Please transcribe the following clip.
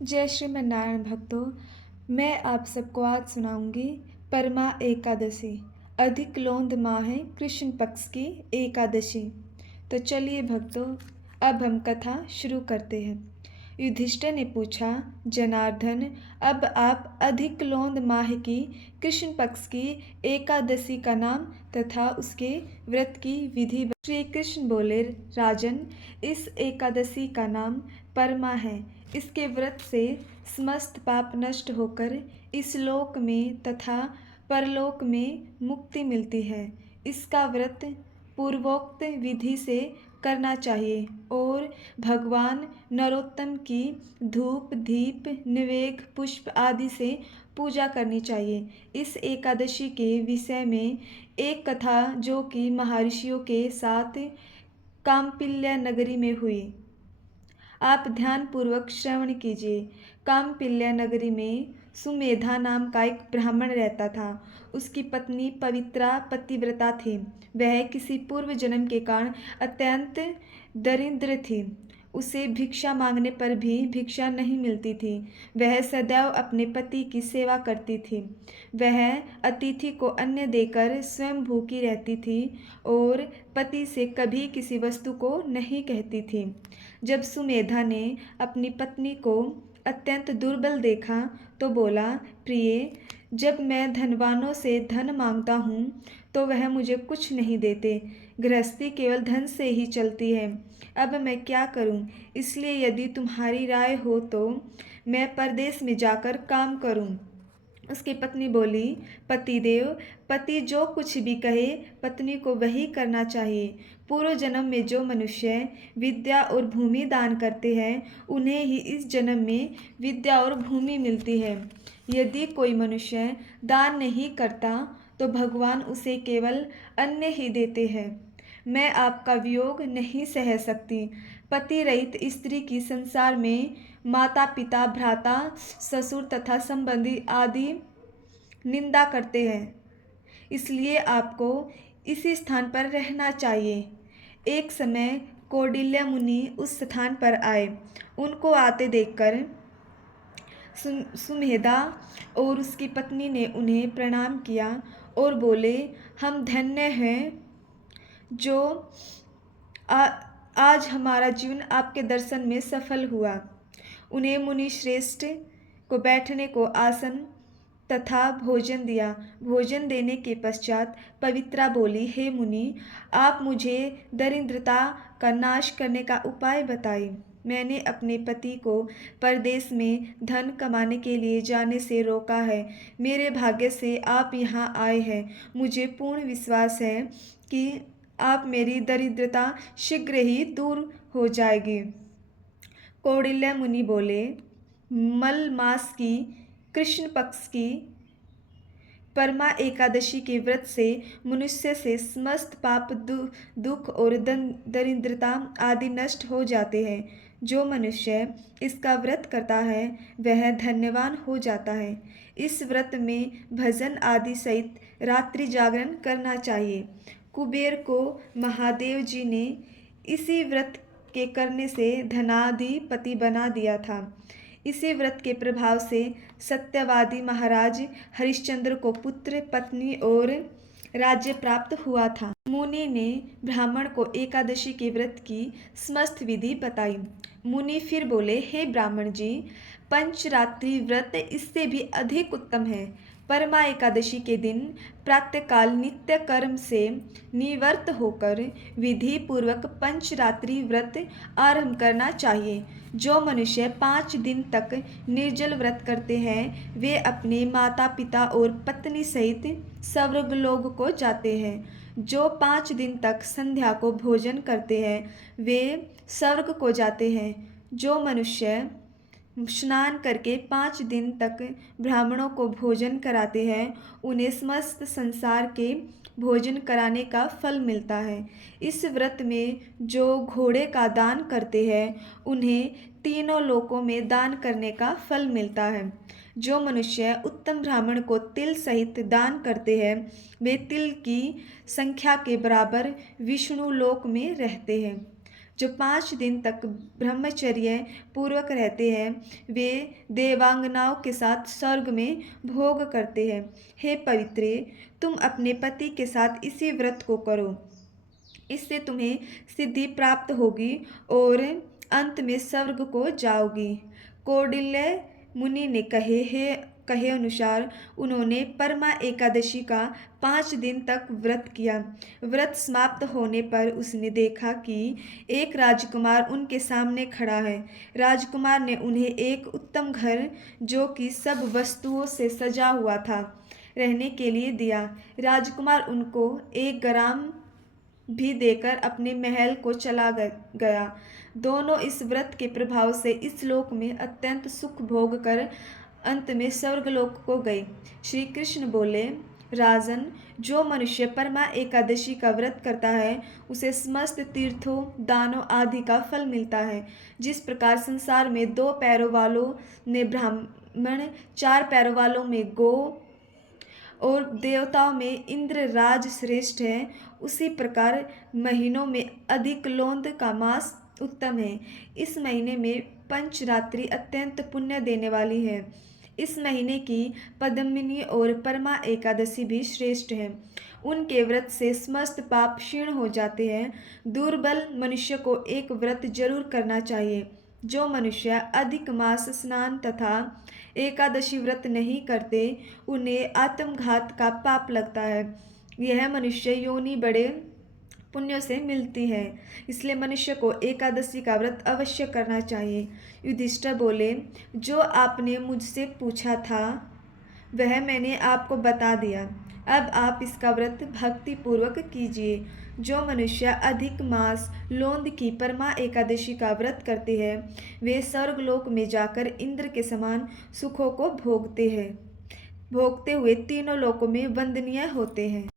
जय श्रीमन्नारायण भक्तों। मैं आप सबको आज सुनाऊंगी परमा एकादशी। अधिक लोंद माह है कृष्ण पक्ष की एकादशी। तो चलिए भक्तों, अब हम कथा शुरू करते हैं। युधिष्ठिर ने पूछा, जनार्दन, अब आप अधिक लोंद माह की कृष्ण पक्ष की एकादशी का नाम तथा उसके व्रत की विधि। श्री कृष्ण बोले, राजन, इस एकादशी का नाम परमा है। इसके व्रत से समस्त पाप नष्ट होकर इस लोक में तथा परलोक में मुक्ति मिलती है। इसका व्रत पूर्वोक्त विधि से करना चाहिए और भगवान नरोत्तम की धूप दीप निवेद पुष्प आदि से पूजा करनी चाहिए। इस एकादशी के विषय में एक कथा जो कि महर्षियों के साथ काम्पिल्य नगरी में हुई, आप ध्यान पूर्वक श्रवण कीजिए। काम्पिल्य नगरी में सुमेधा नाम का एक ब्राह्मण रहता था। उसकी पत्नी पवित्रा पतिव्रता थी। वह किसी पूर्व जन्म के कारण अत्यंत दरिद्र थी। उसे भिक्षा मांगने पर भी भिक्षा नहीं मिलती थी। वह सदैव अपने पति की सेवा करती थी। वह अतिथि को अन्न देकर स्वयं भूखी रहती थी और पति से कभी किसी वस्तु को नहीं कहती थी। जब सुमेधा ने अपनी पत्नी को अत्यंत दुर्बल देखा तो बोला, प्रिय, जब मैं धनवानों से धन मांगता हूँ तो वह मुझे कुछ नहीं देते। गृहस्थी केवल धन से ही चलती है। अब मैं क्या करूँ? इसलिए यदि तुम्हारी राय हो तो मैं परदेश में जाकर काम करूँ। उसकी पत्नी बोली, पतिदेव, पति जो कुछ भी कहे पत्नी को वही करना चाहिए। पूर्व जन्म में जो मनुष्य विद्या और भूमि दान करते हैं उन्हें ही इस जन्म में विद्या और भूमि मिलती है। यदि कोई मनुष्य दान नहीं करता तो भगवान उसे केवल अन्न ही देते हैं। मैं आपका वियोग नहीं सह सकती। पति रहित स्त्री की संसार में माता पिता भ्राता ससुर तथा संबंधी आदि निंदा करते हैं। इसलिए आपको इसी स्थान पर रहना चाहिए। एक समय कौडिल्य मुनि उस स्थान पर आए। उनको आते देखकर सुमेधा और उसकी पत्नी ने उन्हें प्रणाम किया और बोले, हम धन्य हैं जो आज हमारा जीवन आपके दर्शन में सफल हुआ। उन्हें मुनि श्रेष्ठ को बैठने को आसन तथा भोजन दिया। भोजन देने के पश्चात पवित्रा बोली, हे मुनि, आप मुझे दरिद्रता का नाश करने का उपाय बताइए। मैंने अपने पति को परदेश में धन कमाने के लिए जाने से रोका है। मेरे भाग्य से आप यहाँ आए हैं। मुझे पूर्ण विश्वास है कि आप मेरी दरिद्रता शीघ्र ही दूर हो जाएगी। कौडिल्य मुनि बोले, मल मास की कृष्ण पक्ष की परमा एकादशी के व्रत से मनुष्य से समस्त पाप दुख और दरिद्रता आदि नष्ट हो जाते हैं। जो मनुष्य इसका व्रत करता है वह धन्यवान हो जाता है। इस व्रत में भजन आदि सहित रात्रि जागरण करना चाहिए। कुबेर को महादेव जी ने इसी व्रत के करने से धनाधिपति बना दिया था। इसी व्रत के प्रभाव से सत्यवादी महाराज हरिश्चंद्र को पुत्र पत्नी और राज्य प्राप्त हुआ था। मुनि ने ब्राह्मण को एकादशी के व्रत की समस्त विधि बताई। मुनि फिर बोले, हे ब्राह्मण जी, पंचरात्रि व्रत इससे भी अधिक उत्तम है। परमा एकादशी के दिन प्रातःकाल नित्य कर्म से निवृत्त होकर विधि पूर्वक पंचरात्रि व्रत आरंभ करना चाहिए। जो मनुष्य 5 दिन तक निर्जल व्रत करते हैं वे अपने माता पिता और पत्नी सहित स्वर्गलोक को जाते हैं। जो 5 दिन तक संध्या को भोजन करते हैं वे स्वर्ग को जाते हैं। जो मनुष्य स्नान करके 5 दिन तक ब्राह्मणों को भोजन कराते हैं उन्हें समस्त संसार के भोजन कराने का फल मिलता है। इस व्रत में जो घोड़े का दान करते हैं उन्हें तीनों लोकों में दान करने का फल मिलता है। जो मनुष्य उत्तम ब्राह्मण को तिल सहित दान करते हैं वे तिल की संख्या के बराबर विष्णु लोक में रहते हैं। जो 5 दिन तक ब्रह्मचर्य पूर्वक रहते हैं वे देवांगनाओं के साथ स्वर्ग में भोग करते हैं। हे पवित्रे, तुम अपने पति के साथ इसी व्रत को करो, इससे तुम्हें सिद्धि प्राप्त होगी और अंत में स्वर्ग को जाओगी। कौंडिल्य मुनि ने कहे अनुसार उन्होंने परमा एकादशी का 5 दिन तक व्रत किया। व्रत समाप्त होने पर उसने देखा कि एक राजकुमार उनके सामने खड़ा है। राजकुमार ने उन्हें एक उत्तम घर, जो कि सब वस्तुओं से सजा हुआ था, रहने के लिए दिया। राजकुमार उनको 1 ग्राम भी देकर अपने महल को चला गया। दोनों इस व्रत के प्रभाव से इस लोक में अत्यंत सुख भोग कर अंत में स्वर्गलोक को गए। श्री कृष्ण बोले, राजन, जो मनुष्य परमा एकादशी का व्रत करता है उसे समस्त तीर्थों, दानों आदि का फल मिलता है। जिस प्रकार संसार में 2 पैरों वालों ने ब्राह्मण, 4 पैरों वालों में गौ और देवताओं में इंद्र राज श्रेष्ठ है, उसी प्रकार महीनों में अधिक लोंद का मास उत्तम है। इस महीने में पंचरात्रि अत्यंत पुण्य देने वाली है। इस महीने की पद्मिनी और परमा एकादशी भी श्रेष्ठ है। उनके व्रत से समस्त पाप क्षीण हो जाते हैं। दुर्बल मनुष्य को एक व्रत जरूर करना चाहिए। जो मनुष्य अधिक मास स्नान तथा एकादशी व्रत नहीं करते उन्हें आत्मघात का पाप लगता है। यह मनुष्य योनि बड़े पुण्यों से मिलती है, इसलिए मनुष्य को एकादशी का व्रत अवश्य करना चाहिए। युधिष्ठिर बोले, जो आपने मुझसे पूछा था वह मैंने आपको बता दिया। अब आप इसका व्रत भक्ति पूर्वक कीजिए। जो मनुष्य अधिक मास लोंद की परमा एकादशी का व्रत करते हैं वे स्वर्गलोक में जाकर इंद्र के समान सुखों को भोगते हुए तीनों लोकों में वंदनीय होते हैं।